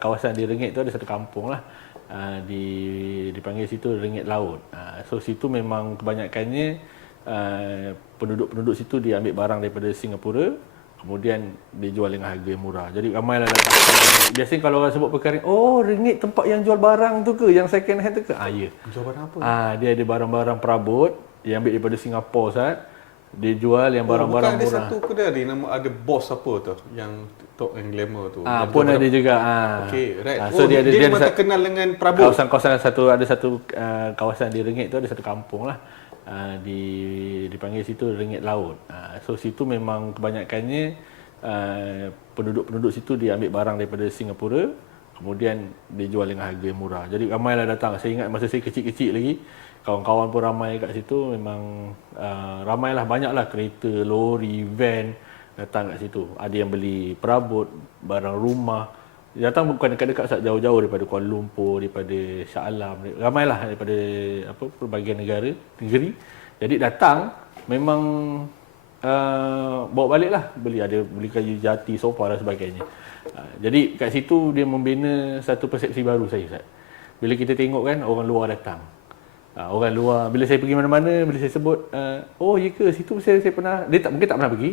kawasan di Rengit tu ada satu kampung lah, dipanggil situ Rengit Laut. So situ memang kebanyakannya penduduk-penduduk situ dia ambil barang daripada Singapura, kemudian dijual dengan harga yang murah. Jadi ramailah datang. Biasanya kalau orang sebut perkara, oh Rengit tempat yang jual barang tu ke, yang second hand tu ke? Ya. Jual barang apa? Dia ada barang-barang perabot yang ambil daripada Singapura, Ustaz. Dia jual yang barang-barang bukan murah. ada satu kedai ada nama ada bos apa tu yang Tok and Glamour tu. Pun ada juga. Okey, right. So dia memang terkenal dengan perabot. Kawasan ada satu kawasan di Rengit tu ada satu kampung lah. Dipanggil situ Rengit Laut. So situ memang kebanyakannya penduduk-penduduk situ dia ambil barang daripada Singapura, kemudian dijual dengan harga yang murah. Jadi ramailah datang. Saya ingat masa saya kecil-kecil lagi, kawan-kawan pun ramai kat situ. Memang ramailah, banyaklah kereta, lori, van datang kat situ. Ada yang beli perabot, barang rumah. Dia datang bukan dekat-dekat, jauh-jauh daripada Kuala Lumpur, daripada Shah Alam, ramailah daripada pelbagai negeri. Jadi datang memang bawa baliklah, beli kayu jati, sofa dan sebagainya. Jadi kat situ dia membina satu persepsi baru saya, Ustaz. Bila kita tengok kan orang luar datang. Orang luar, bila saya pergi mana-mana, bila saya sebut, oh ya ke, situ saya pernah, mungkin tak pernah pergi.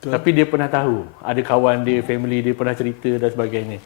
Betul. Tapi dia pernah tahu, ada kawan dia, family dia pernah cerita dan sebagainya.